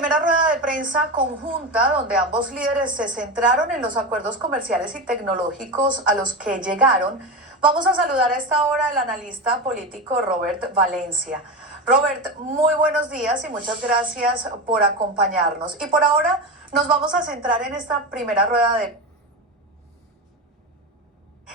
primera rueda de prensa conjunta donde ambos líderes se centraron en los acuerdos comerciales y tecnológicos a los que llegaron. Vamos a saludar a esta hora al analista político Robert Valencia. Robert, muy buenos días y muchas gracias por acompañarnos. Y por ahora nos vamos a centrar en esta primera rueda de prensa.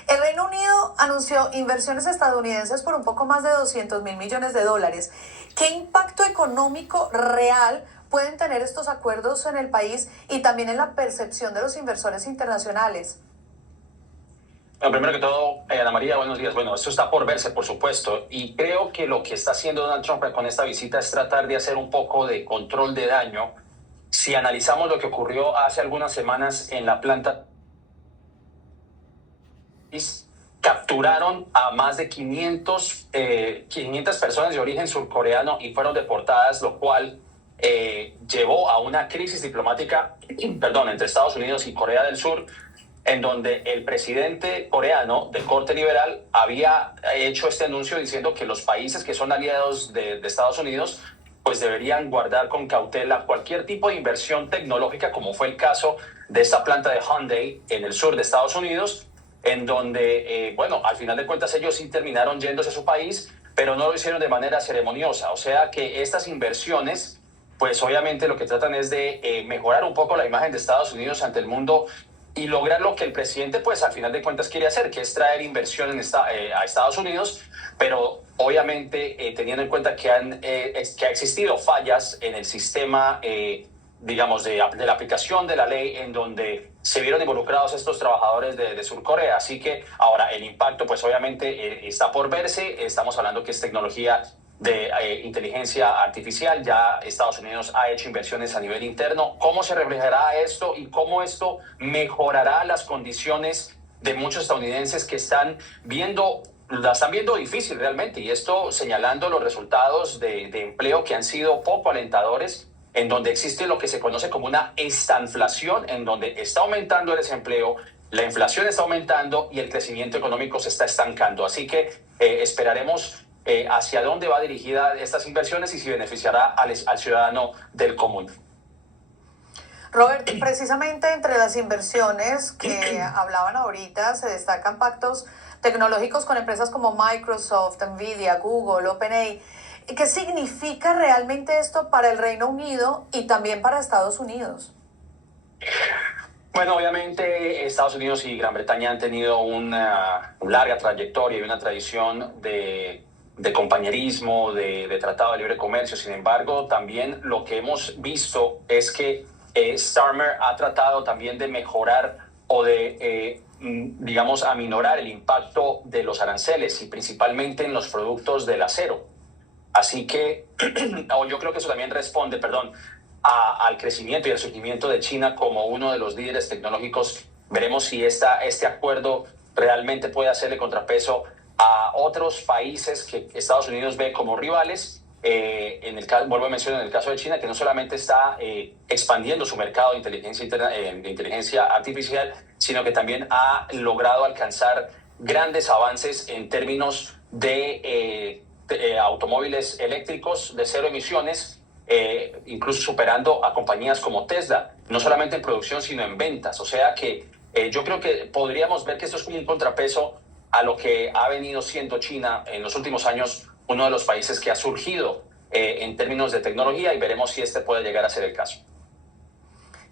El Reino Unido anunció inversiones estadounidenses por un poco más de 200.000 millones de dólares. ¿Qué impacto económico real pueden tener estos acuerdos en el país y también en la percepción de los inversores internacionales? Bueno, primero que todo, Ana María, buenos días. Bueno, esto está por verse, por supuesto, y creo que lo que está haciendo Donald Trump con esta visita es tratar de hacer un poco de control de daño. Si analizamos lo que ocurrió hace algunas semanas en la planta, capturaron a más de 500 personas de origen surcoreano y fueron deportadas, lo cual llevó a una crisis diplomática, entre Estados Unidos y Corea del Sur, en donde el presidente coreano de corte liberal había hecho este anuncio diciendo que los países que son aliados de Estados Unidos pues deberían guardar con cautela cualquier tipo de inversión tecnológica, como fue el caso de esta planta de Hyundai en el sur de Estados Unidos, en donde, al final de cuentas ellos sí terminaron yéndose a su país, pero no lo hicieron de manera ceremoniosa. O sea que estas inversiones, pues obviamente lo que tratan es de mejorar un poco la imagen de Estados Unidos ante el mundo y lograr lo que el presidente, pues al final de cuentas quiere hacer, que es traer inversión a Estados Unidos, pero obviamente teniendo en cuenta que ha existido fallas en el sistema, de la aplicación de la ley, en donde se vieron involucrados estos trabajadores de Surcorea. Así que ahora el impacto, pues obviamente está por verse. Estamos hablando que es tecnología de inteligencia artificial. Ya Estados Unidos ha hecho inversiones a nivel interno. ¿Cómo se reflejará esto y cómo esto mejorará las condiciones de muchos estadounidenses que la están viendo difícil realmente? Y esto señalando los resultados de empleo que han sido poco alentadores, en donde existe lo que se conoce como una estanflación, en donde está aumentando el desempleo, la inflación está aumentando y el crecimiento económico se está estancando. Así que esperaremos hacia dónde va dirigida estas inversiones y si beneficiará al ciudadano del común. Robert, precisamente entre las inversiones que hablaban ahorita se destacan pactos tecnológicos con empresas como Microsoft, Nvidia, Google, OpenAI. ¿Qué significa realmente esto para el Reino Unido y también para Estados Unidos? Bueno, obviamente Estados Unidos y Gran Bretaña han tenido una larga trayectoria y una tradición de compañerismo, de tratado de libre comercio. Sin embargo, también lo que hemos visto es que Starmer ha tratado también de mejorar o de, aminorar el impacto de los aranceles y principalmente en los productos del acero. Así que yo creo que eso también responde, al crecimiento y al surgimiento de China como uno de los líderes tecnológicos. Veremos si este acuerdo realmente puede hacerle contrapeso a otros países que Estados Unidos ve como rivales. Vuelvo a mencionar en el caso de China, que no solamente está expandiendo su mercado de inteligencia artificial, sino que también ha logrado alcanzar grandes avances en términos de automóviles eléctricos de cero emisiones, incluso superando a compañías como Tesla, no solamente en producción, sino en ventas. O sea que yo creo que podríamos ver que esto es como un contrapeso a lo que ha venido siendo China en los últimos años, uno de los países que ha surgido en términos de tecnología, y veremos si este puede llegar a ser el caso.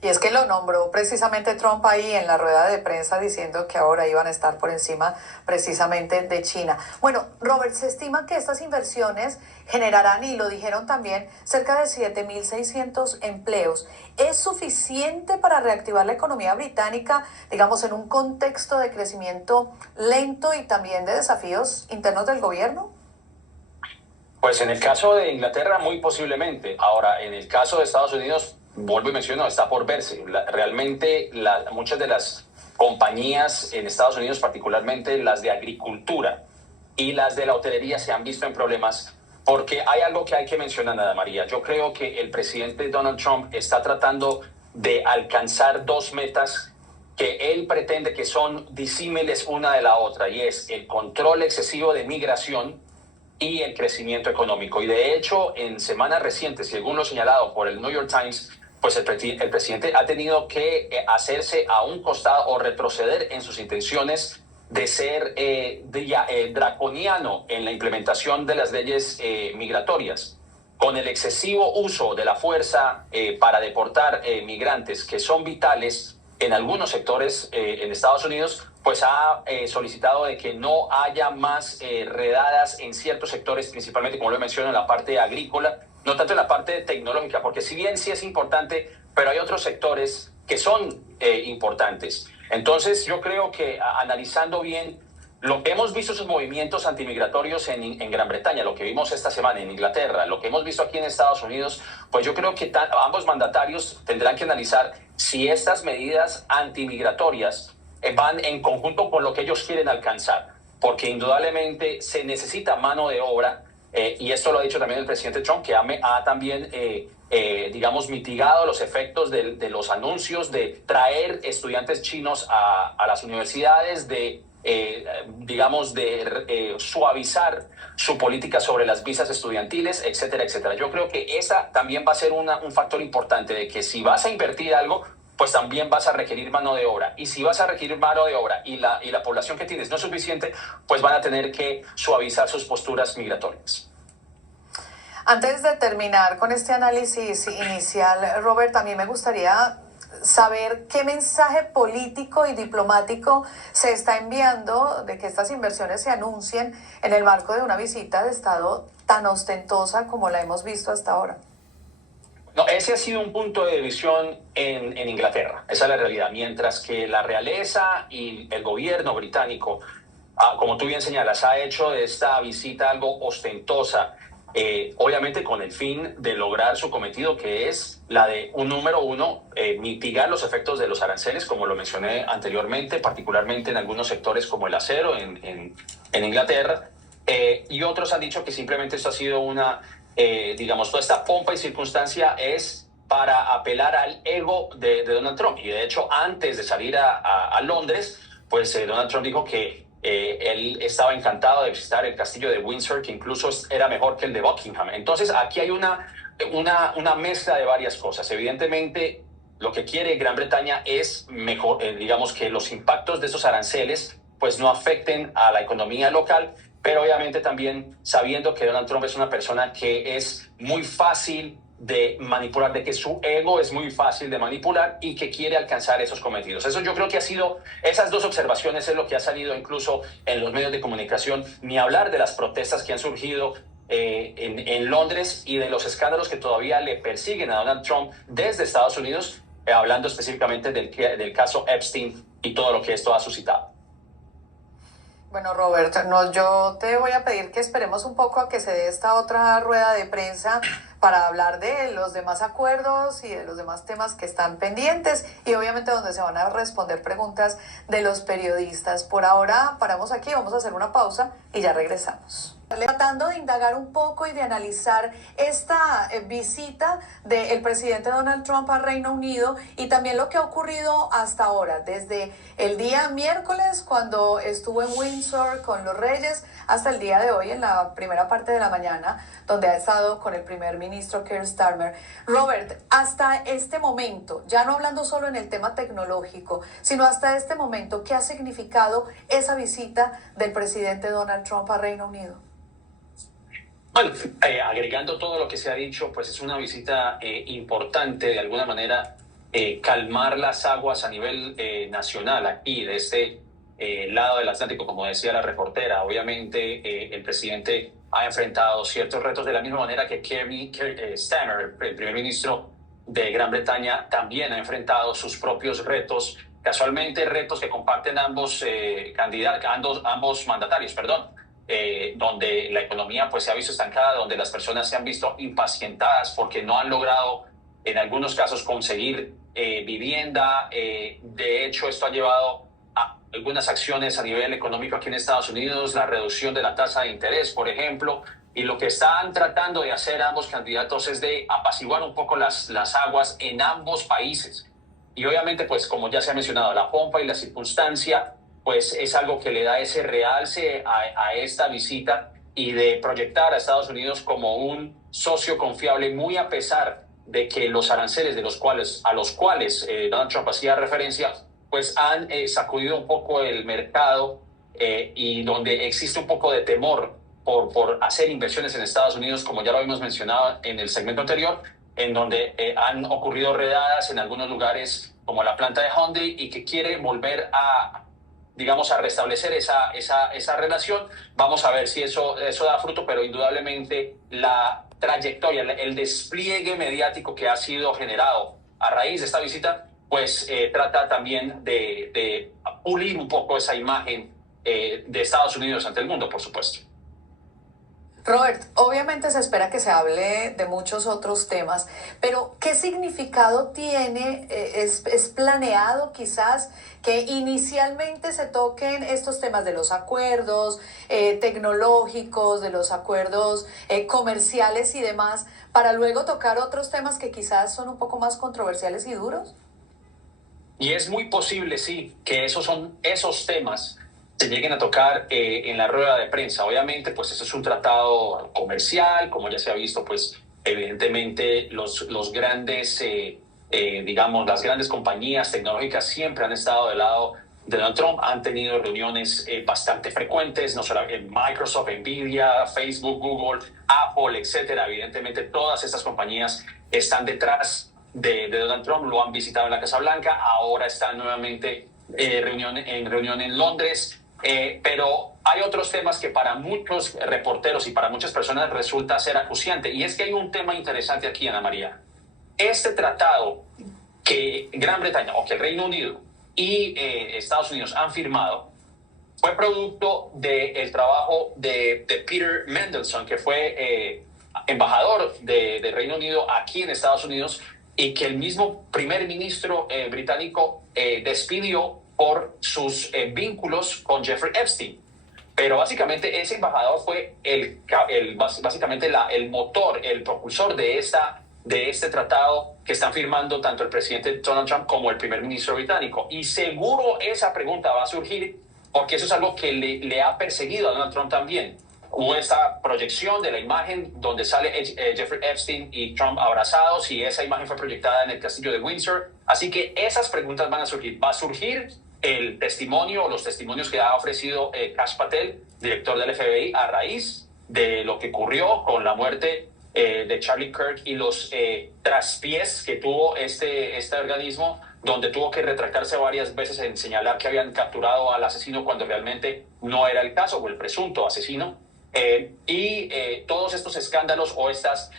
Y es que lo nombró precisamente Trump ahí en la rueda de prensa diciendo que ahora iban a estar por encima precisamente de China. Bueno, Robert, se estima que estas inversiones generarán, y lo dijeron también, cerca de 7.600 empleos. ¿Es suficiente para reactivar la economía británica, digamos, en un contexto de crecimiento lento y también de desafíos internos del gobierno? Pues en el caso de Inglaterra, muy posiblemente. Ahora, en el caso de Estados Unidos, vuelvo y menciono, está por verse. Realmente muchas de las compañías en Estados Unidos, particularmente las de agricultura y las de la hotelería, se han visto en problemas porque hay algo que hay que mencionar, Ana María. Yo creo que el presidente Donald Trump está tratando de alcanzar dos metas que él pretende que son disímiles una de la otra, y es el control excesivo de migración y el crecimiento económico. Y de hecho, en semanas recientes, según lo señalado por el New York Times, pues el presidente ha tenido que hacerse a un costado o retroceder en sus intenciones de ser draconiano en la implementación de las leyes migratorias. Con el excesivo uso de la fuerza para deportar migrantes que son vitales en algunos sectores en Estados Unidos, pues ha solicitado de que no haya más redadas en ciertos sectores, principalmente, como lo menciono, en la parte agrícola, no tanto en la parte tecnológica, porque si bien sí es importante, pero hay otros sectores que son importantes. Entonces, yo creo que analizando bien lo que hemos visto, esos movimientos antimigratorios en Gran Bretaña, lo que vimos esta semana en Inglaterra, lo que hemos visto aquí en Estados Unidos, pues yo creo que ambos mandatarios tendrán que analizar si estas medidas antimigratorias van en conjunto con lo que ellos quieren alcanzar, porque indudablemente se necesita mano de obra, y esto lo ha dicho también el presidente Trump, que ha también digamos, mitigado los efectos de los anuncios de traer estudiantes chinos a las universidades, digamos, de suavizar su política sobre las visas estudiantiles, etcétera, etcétera. Yo creo que esa también va a ser un factor importante, de que si vas a invertir algo, pues también vas a requerir mano de obra. Y si vas a requerir mano de obra y la población que tienes no es suficiente, pues van a tener que suavizar sus posturas migratorias. Antes de terminar con este análisis inicial, Robert, a mí me gustaría saber qué mensaje político y diplomático se está enviando de que estas inversiones se anuncien en el marco de una visita de Estado tan ostentosa como la hemos visto hasta ahora. No, ese ha sido un punto de división en Inglaterra, esa es la realidad. Mientras que la realeza y el gobierno británico, como tú bien señalas, ha hecho de esta visita algo ostentosa, obviamente con el fin de lograr su cometido, que es la de, número uno, mitigar los efectos de los aranceles, como lo mencioné anteriormente, particularmente en algunos sectores como el acero en Inglaterra, y otros han dicho que simplemente esto ha sido digamos, toda esta pompa y circunstancia es para apelar al ego de Donald Trump. Y de hecho, antes de salir a Londres, pues Donald Trump dijo que él estaba encantado de visitar el castillo de Windsor, que incluso era mejor que el de Buckingham. Entonces, aquí hay una mezcla de varias cosas. Evidentemente, lo que quiere Gran Bretaña es mejor, digamos, que los impactos de esos aranceles pues no afecten a la economía local, pero obviamente también sabiendo que Donald Trump es una persona que es muy fácil de manipular, de que su ego es muy fácil de manipular y que quiere alcanzar esos cometidos. Eso yo creo que ha sido, esas dos observaciones es lo que ha salido incluso en los medios de comunicación, ni hablar de las protestas que han surgido en Londres y de los escándalos que todavía le persiguen a Donald Trump desde Estados Unidos, hablando específicamente del caso Epstein y todo lo que esto ha suscitado. Bueno, Robert, yo te voy a pedir que esperemos un poco a que se dé esta otra rueda de prensa para hablar de los demás acuerdos y de los demás temas que están pendientes y obviamente donde se van a responder preguntas de los periodistas. Por ahora paramos aquí, vamos a hacer una pausa y ya regresamos. Tratando de indagar un poco y de analizar esta visita del presidente Donald Trump al Reino Unido y también lo que ha ocurrido hasta ahora, desde el día miércoles cuando estuvo en Windsor con los reyes hasta el día de hoy en la primera parte de la mañana donde ha estado con el primer ministro Keir Starmer. Robert, hasta este momento, ya no hablando solo en el tema tecnológico, sino hasta este momento, ¿qué ha significado esa visita del presidente Donald Trump al Reino Unido? Bueno, agregando todo lo que se ha dicho, pues es una visita importante, de alguna manera, calmar las aguas a nivel nacional aquí, de este lado del Atlántico, como decía la reportera. Obviamente, el presidente ha enfrentado ciertos retos de la misma manera que Keir Starmer, el primer ministro de Gran Bretaña, también ha enfrentado sus propios retos, casualmente retos que comparten ambos mandatarios, donde la economía pues se ha visto estancada, donde las personas se han visto impacientadas porque no han logrado en algunos casos conseguir vivienda. De hecho, esto ha llevado a algunas acciones a nivel económico aquí en Estados Unidos, la reducción de la tasa de interés, por ejemplo, y lo que están tratando de hacer ambos candidatos es de apaciguar un poco las aguas en ambos países. Y obviamente, pues como ya se ha mencionado, la pompa y la circunstancia pues es algo que le da ese realce a esta visita, y de proyectar a Estados Unidos como un socio confiable, muy a pesar de que los aranceles a los cuales Donald Trump hacía referencia, pues han sacudido un poco el mercado y donde existe un poco de temor por hacer inversiones en Estados Unidos, como ya lo habíamos mencionado en el segmento anterior, en donde han ocurrido redadas en algunos lugares como la planta de Hyundai y que quiere volver a, digamos, a restablecer esa relación. Vamos a ver si eso da fruto, pero indudablemente la trayectoria, el despliegue mediático que ha sido generado a raíz de esta visita, pues trata también de pulir un poco esa imagen de Estados Unidos ante el mundo, por supuesto. Robert, obviamente se espera que se hable de muchos otros temas, pero ¿qué significado tiene? ¿Es planeado quizás que inicialmente se toquen estos temas de los acuerdos tecnológicos, de los acuerdos comerciales y demás, para luego tocar otros temas que quizás son un poco más controversiales y duros? Y es muy posible, sí, que esos temas se lleguen a tocar en la rueda de prensa. Obviamente, pues eso es un tratado comercial, como ya se ha visto, pues evidentemente los grandes, digamos, las grandes compañías tecnológicas siempre han estado del lado de Donald Trump, han tenido reuniones bastante frecuentes, no solo en Microsoft, Nvidia, Facebook, Google, Apple, etcétera. Evidentemente, todas estas compañías están detrás de Donald Trump, lo han visitado en la Casa Blanca, ahora están nuevamente reunión en Londres. Pero hay otros temas que para muchos reporteros y para muchas personas resulta ser acuciante. Y es que hay un tema interesante aquí, Ana María. Este tratado que Gran Bretaña o que el Reino Unido y Estados Unidos han firmado fue producto del trabajo de Peter Mandelson, que fue embajador de Reino Unido aquí en Estados Unidos y que el mismo primer ministro británico despidió por sus vínculos con Jeffrey Epstein. Pero básicamente ese embajador fue básicamente el motor, el propulsor de este tratado que están firmando tanto el presidente Donald Trump como el primer ministro británico. Y seguro esa pregunta va a surgir porque eso es algo que le ha perseguido a Donald Trump también. Hubo esta proyección de la imagen donde sale Jeffrey Epstein y Trump abrazados y esa imagen fue proyectada en el castillo de Windsor. Así que esas preguntas van a surgir. Va a surgir el testimonio o los testimonios que ha ofrecido Kash Patel, director del FBI, a raíz de lo que ocurrió con la muerte de Charlie Kirk y los traspiés que tuvo este organismo, donde tuvo que retractarse varias veces en señalar que habían capturado al asesino cuando realmente no era el caso, o el presunto asesino. Todos estos escándalos o estas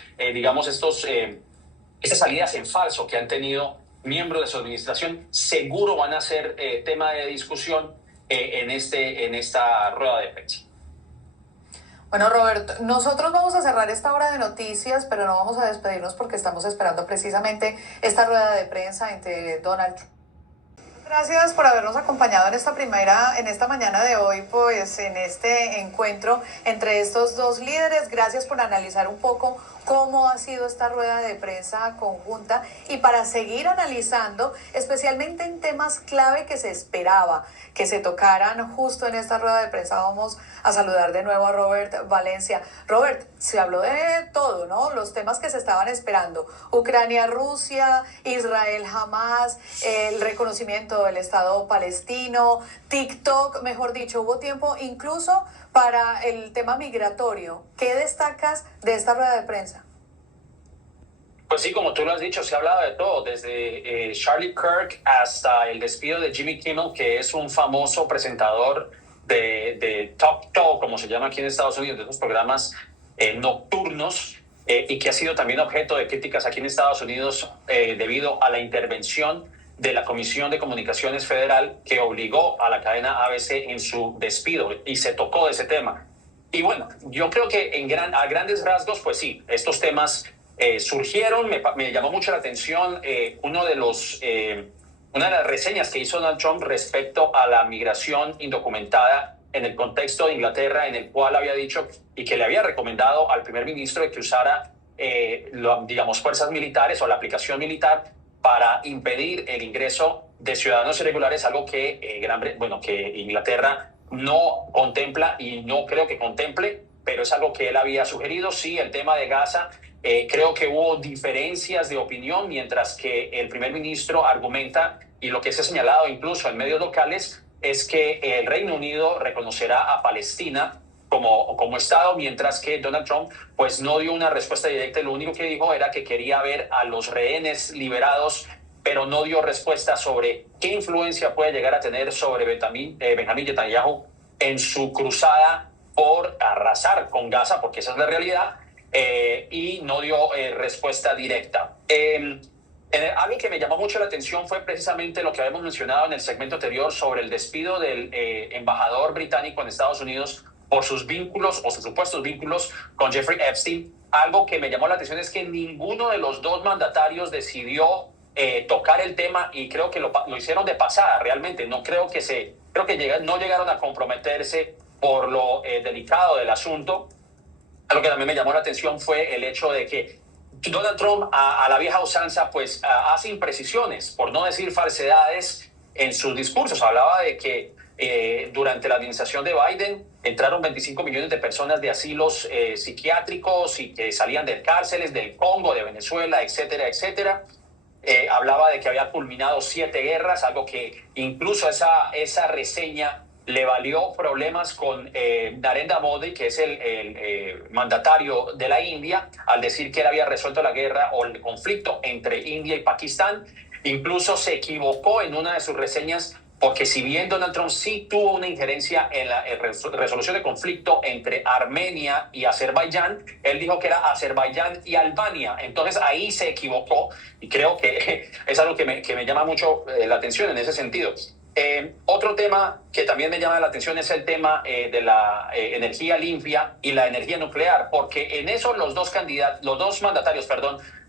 salidas en falso que han tenido miembros de su administración seguro van a ser tema de discusión en esta rueda de prensa. Bueno, Robert, nosotros vamos a cerrar esta hora de noticias, pero no vamos a despedirnos porque estamos esperando precisamente esta rueda de prensa entre Donald Trump. Gracias por habernos acompañado en esta mañana de hoy, pues en este encuentro entre estos dos líderes. Gracias por analizar un poco cómo ha sido esta rueda de prensa conjunta y para seguir analizando, especialmente en temas clave que se esperaba que se tocaran justo en esta rueda de prensa. Vamos a saludar de nuevo a Robert Valencia. Robert, se habló de todo, ¿no? Los temas que se estaban esperando: Ucrania, Rusia, Israel, Hamas, el reconocimiento del Estado palestino, TikTok, mejor dicho, hubo tiempo incluso para el tema migratorio. ¿Qué destacas de esta rueda de prensa? Pues sí, como tú lo has dicho, se ha hablado de todo, desde Charlie Kirk hasta el despido de Jimmy Kimmel, que es un famoso presentador de Talk Show, como se llama aquí en Estados Unidos, de esos programas nocturnos, y que ha sido también objeto de críticas aquí en Estados Unidos debido a la intervención de la Comisión de Comunicaciones Federal que obligó a la cadena ABC en su despido y se tocó ese tema. Y bueno, yo creo que a grandes rasgos, pues sí, estos temas surgieron. Me llamó mucho la atención una de las reseñas que hizo Donald Trump respecto a la migración indocumentada en el contexto de Inglaterra, en el cual había dicho y que le había recomendado al primer ministro de que usara, fuerzas militares o la aplicación militar para impedir el ingreso de ciudadanos irregulares, algo que Inglaterra no contempla y no creo que contemple pero es algo que él había sugerido. Sí, el tema de Gaza, creo que hubo diferencias de opinión, mientras que el primer ministro argumenta, y lo que se ha señalado incluso en medios locales, es que el Reino Unido reconocerá a Palestina como Estado, mientras que Donald Trump pues no dio una respuesta directa. Lo único que dijo era que quería ver a los rehenes liberados, pero no dio respuesta sobre qué influencia puede llegar a tener sobre Benjamin Netanyahu en su cruzada por arrasar con Gaza, porque esa es la realidad, y no dio respuesta directa. Algo que me llamó mucho la atención fue precisamente lo que habíamos mencionado en el segmento anterior sobre el despido del embajador británico en Estados Unidos por sus vínculos o sus supuestos vínculos con Jeffrey Epstein. Algo que me llamó la atención es que ninguno de los dos mandatarios decidió tocar el tema, y creo que lo hicieron de pasada realmente. No creo que no llegaron a comprometerse por lo delicado del asunto. Algo que también me llamó la atención fue el hecho de que Donald Trump, a la vieja usanza, pues hace imprecisiones, por no decir falsedades, en sus discursos. Hablaba de que durante la administración de Biden entraron 25 millones de personas de asilos psiquiátricos y que salían de cárceles del Congo, de Venezuela, etcétera, etcétera. Hablaba de que había culminado 7 guerras, algo que incluso esa reseña le valió problemas con Narendra Modi, que es el mandatario de la India, al decir que él había resuelto la guerra o el conflicto entre India y Pakistán. Incluso se equivocó en una de sus reseñas, porque si bien Donald Trump sí tuvo una injerencia en la resolución de conflicto entre Armenia y Azerbaiyán, él dijo que era Azerbaiyán y Albania. Entonces ahí se equivocó, y creo que es algo que me llama mucho la atención en ese sentido. Otro tema que también me llama la atención es el tema de la energía limpia y la energía nuclear, porque en eso los dos mandatarios,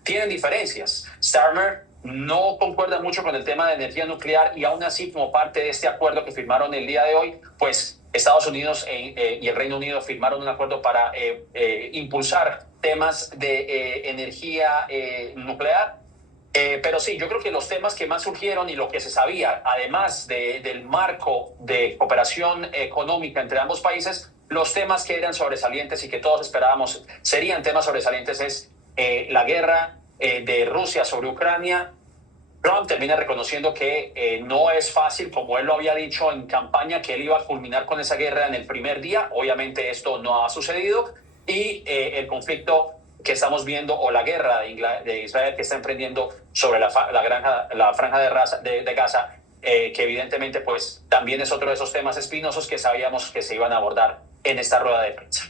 tienen diferencias. Starmer no concuerda mucho con el tema de energía nuclear, y aún así, como parte de este acuerdo que firmaron el día de hoy, pues Estados Unidos y el Reino Unido firmaron un acuerdo para impulsar temas de energía nuclear. Pero sí, yo creo que los temas que más surgieron y lo que se sabía, además del marco de cooperación económica entre ambos países, los temas que eran sobresalientes y que todos esperábamos serían temas sobresalientes es la guerra de Rusia sobre Ucrania. Trump termina reconociendo que no es fácil, como él lo había dicho en campaña, que él iba a culminar con esa guerra en el primer día. Obviamente esto no ha sucedido, y el conflicto que estamos viendo, o la guerra de Israel que está emprendiendo sobre la franja de Gaza, que evidentemente pues también es otro de esos temas espinosos que sabíamos que se iban a abordar en esta rueda de prensa.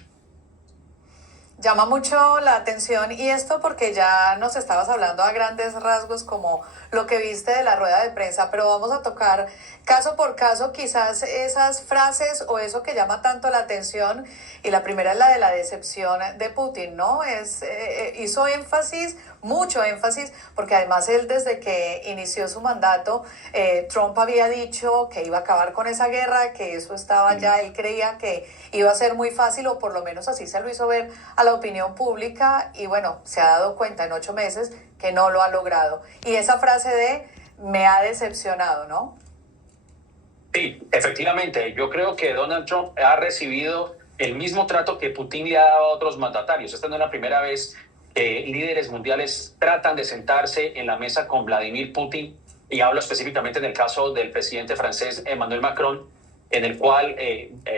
Llama mucho la atención, y esto porque ya nos estabas hablando a grandes rasgos como lo que viste de la rueda de prensa, pero vamos a tocar caso por caso quizás esas frases o eso que llama tanto la atención, y la primera es la de la decepción de Putin, ¿no? Hizo énfasis, mucho énfasis, porque además él, desde que inició su mandato, Trump había dicho que iba a acabar con esa guerra, que eso estaba ya, él creía que iba a ser muy fácil, o por lo menos así se lo hizo ver a la opinión pública, y bueno, se ha dado cuenta en 8 meses que no lo ha logrado. Y esa frase de "me ha decepcionado", ¿no? Sí, efectivamente. Yo creo que Donald Trump ha recibido el mismo trato que Putin le ha dado a otros mandatarios. Esta no es la primera vez que líderes mundiales tratan de sentarse en la mesa con Vladimir Putin, y hablo específicamente en el caso del presidente francés Emmanuel Macron, en el cual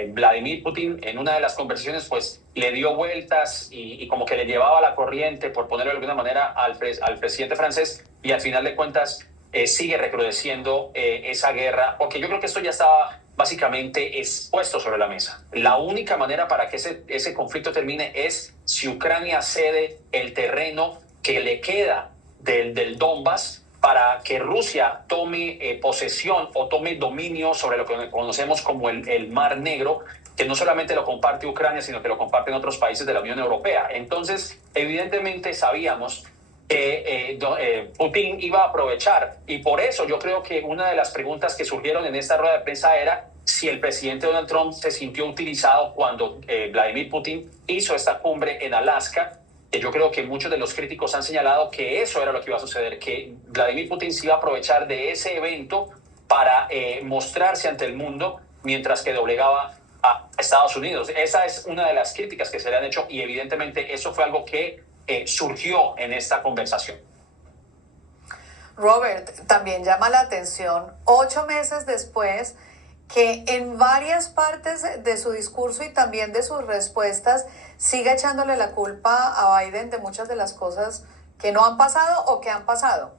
Vladimir Putin en una de las conversaciones pues le dio vueltas y como que le llevaba la corriente, por ponerlo de alguna manera, al presidente francés, y al final de cuentas sigue recrudeciendo esa guerra, porque yo creo que esto ya estaba básicamente expuesto sobre la mesa. La única manera para que ese conflicto termine es si Ucrania cede el terreno que le queda del Donbass, para que Rusia tome posesión o tome dominio sobre lo que conocemos como el Mar Negro, que no solamente lo comparte Ucrania, sino que lo comparten otros países de la Unión Europea. Entonces, evidentemente sabíamos que Putin iba a aprovechar, y por eso yo creo que una de las preguntas que surgieron en esta rueda de prensa era si el presidente Donald Trump se sintió utilizado cuando Vladimir Putin hizo esta cumbre en Alaska. Yo creo que muchos de los críticos han señalado que eso era lo que iba a suceder, que Vladimir Putin se iba a aprovechar de ese evento para mostrarse ante el mundo, mientras que doblegaba a Estados Unidos. Esa es una de las críticas que se le han hecho y evidentemente eso fue algo que surgió en esta conversación. Robert, también llama la atención, 8 meses después, que en varias partes de su discurso y también de sus respuestas sigue echándole la culpa a Biden de muchas de las cosas que no han pasado o que han pasado.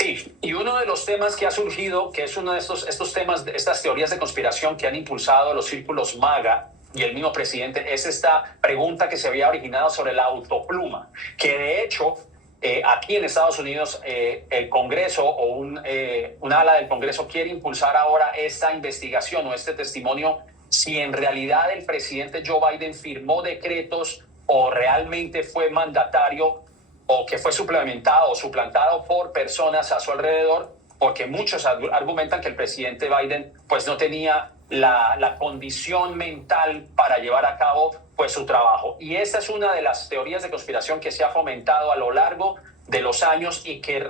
Sí, y uno de los temas que ha surgido, que es uno de estos temas, estas teorías de conspiración que han impulsado los círculos MAGA y el mismo presidente, es esta pregunta que se había originado sobre la autopluma, que de hecho aquí en Estados Unidos el Congreso o un ala del Congreso quiere impulsar ahora esta investigación o este testimonio si en realidad el presidente Joe Biden firmó decretos o realmente fue mandatario o que fue suplementado o suplantado por personas a su alrededor, porque muchos argumentan que el presidente Biden pues no tenía la condición mental para llevar a cabo pues su trabajo. Y esta es una de las teorías de conspiración que se ha fomentado a lo largo de los años y que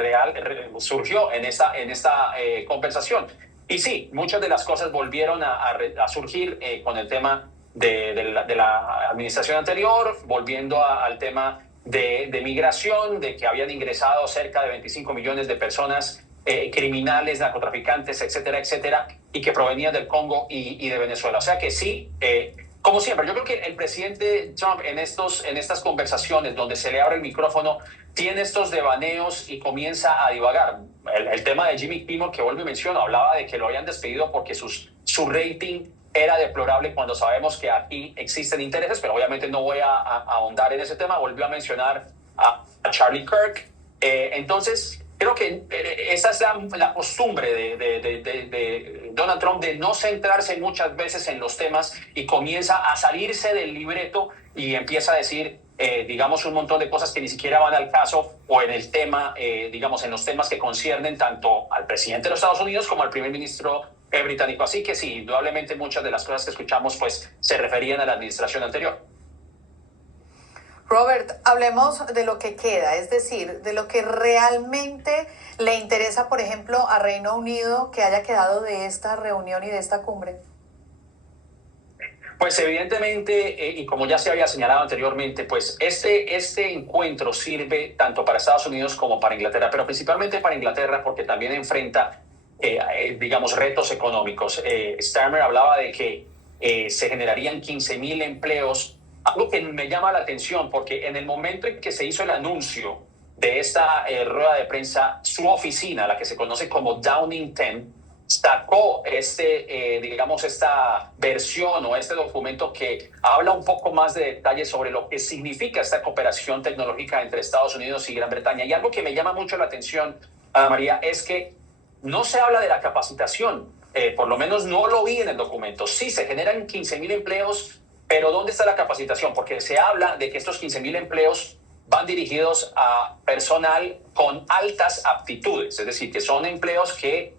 surgió en esta conversación. Y sí, muchas de las cosas volvieron a surgir con el tema de la administración anterior, volviendo al tema de migración, de que habían ingresado cerca de 25 millones de personas, criminales, narcotraficantes, etcétera, etcétera, y que provenían del Congo y de Venezuela. O sea que sí, como siempre, yo creo que el presidente Trump en estas conversaciones donde se le abre el micrófono tiene estos devaneos y comienza a divagar. El tema de Jimmy Kimmel, que vuelvo y menciono, hablaba de que lo habían despedido porque su rating era deplorable cuando sabemos que aquí existen intereses, pero obviamente no voy a ahondar en ese tema. Volvió a mencionar a Charlie Kirk. Entonces, creo que esa es la costumbre de Donald Trump de no centrarse muchas veces en los temas y comienza a salirse del libreto y empieza a decir, digamos, un montón de cosas que ni siquiera van al caso o en el tema, digamos, en los temas que conciernen tanto al presidente de los Estados Unidos como al primer ministro británico. Así que sí, indudablemente muchas de las cosas que escuchamos pues se referían a la administración anterior. Robert, hablemos de lo que queda, es decir, de lo que realmente le interesa, por ejemplo, a Reino Unido que haya quedado de esta reunión y de esta cumbre. Pues evidentemente, y como ya se había señalado anteriormente, pues este encuentro sirve tanto para Estados Unidos como para Inglaterra, pero principalmente para Inglaterra porque también enfrenta digamos, retos económicos. Starmer hablaba de que se generarían 15,000 empleos, algo que me llama la atención porque en el momento en que se hizo el anuncio de esta rueda de prensa, su oficina, la que se conoce como Downing 10, sacó digamos, esta versión o este documento que habla un poco más de detalles sobre lo que significa esta cooperación tecnológica entre Estados Unidos y Gran Bretaña. Y algo que me llama mucho la atención, Ana María, es que no se habla de la capacitación, por lo menos no lo vi en el documento. Sí, se generan 15,000 empleos, pero ¿dónde está la capacitación? Porque se habla de que estos 15,000 empleos van dirigidos a personal con altas aptitudes, es decir, que son empleos que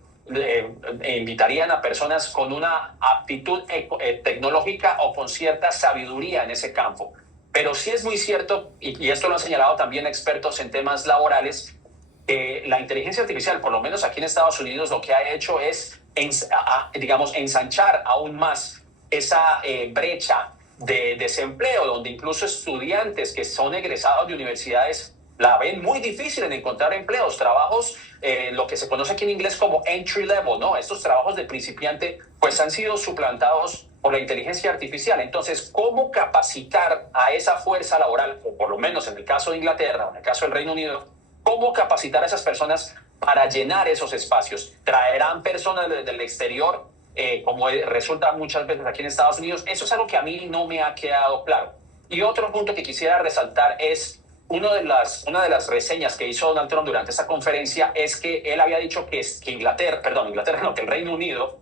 invitarían a personas con una aptitud tecnológica o con cierta sabiduría en ese campo. Pero sí es muy cierto, y esto lo han señalado también expertos en temas laborales, la inteligencia artificial, por lo menos aquí en Estados Unidos, lo que ha hecho es, digamos, ensanchar aún más esa brecha de desempleo, donde incluso estudiantes que son egresados de universidades la ven muy difícil en encontrar empleos, trabajos, lo que se conoce aquí en inglés como entry level, ¿no? Estos trabajos de principiante, pues han sido suplantados por la inteligencia artificial. Entonces, ¿cómo capacitar a esa fuerza laboral, o por lo menos en el caso de Inglaterra, o en el caso del Reino Unido, cómo capacitar a esas personas para llenar esos espacios? ¿Traerán personas del exterior, como resulta muchas veces aquí en Estados Unidos? Eso es algo que a mí no me ha quedado claro. Y otro punto que quisiera resaltar es una de las reseñas que hizo Donald Trump durante esa conferencia es que él había dicho que el Reino Unido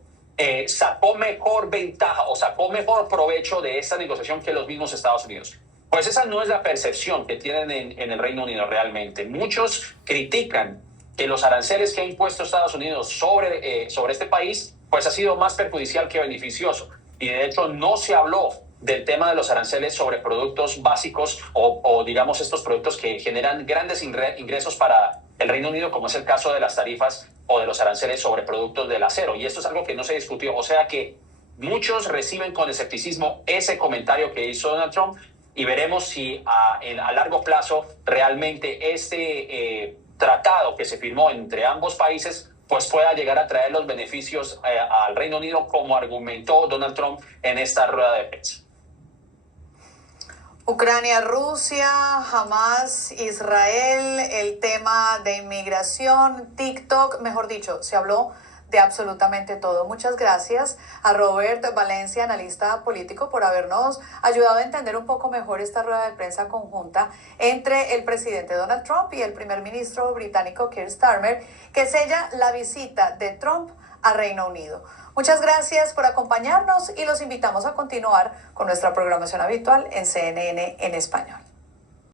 sacó mejor ventaja o sacó mejor provecho de esta negociación que los mismos Estados Unidos. Pues esa no es la percepción que tienen en el Reino Unido realmente. Muchos critican que los aranceles que ha impuesto Estados Unidos sobre este país pues ha sido más perjudicial que beneficioso. Y de hecho no se habló del tema de los aranceles sobre productos básicos o digamos estos productos que generan grandes ingresos para el Reino Unido, como es el caso de las tarifas o de los aranceles sobre productos del acero. Y esto es algo que no se discutió. O sea que muchos reciben con escepticismo ese comentario que hizo Donald Trump y veremos si a largo plazo realmente este tratado que se firmó entre ambos países pues pueda llegar a traer los beneficios al Reino Unido, como argumentó Donald Trump en esta rueda de prensa. Ucrania, Rusia, Hamas, Israel, el tema de inmigración, TikTok, mejor dicho, se habló de absolutamente todo. Muchas gracias a Robert Valencia, analista político, por habernos ayudado a entender un poco mejor esta rueda de prensa conjunta entre el presidente Donald Trump y el primer ministro británico Keir Starmer, que sella la visita de Trump a Reino Unido. Muchas gracias por acompañarnos y los invitamos a continuar con nuestra programación habitual en CNN en español.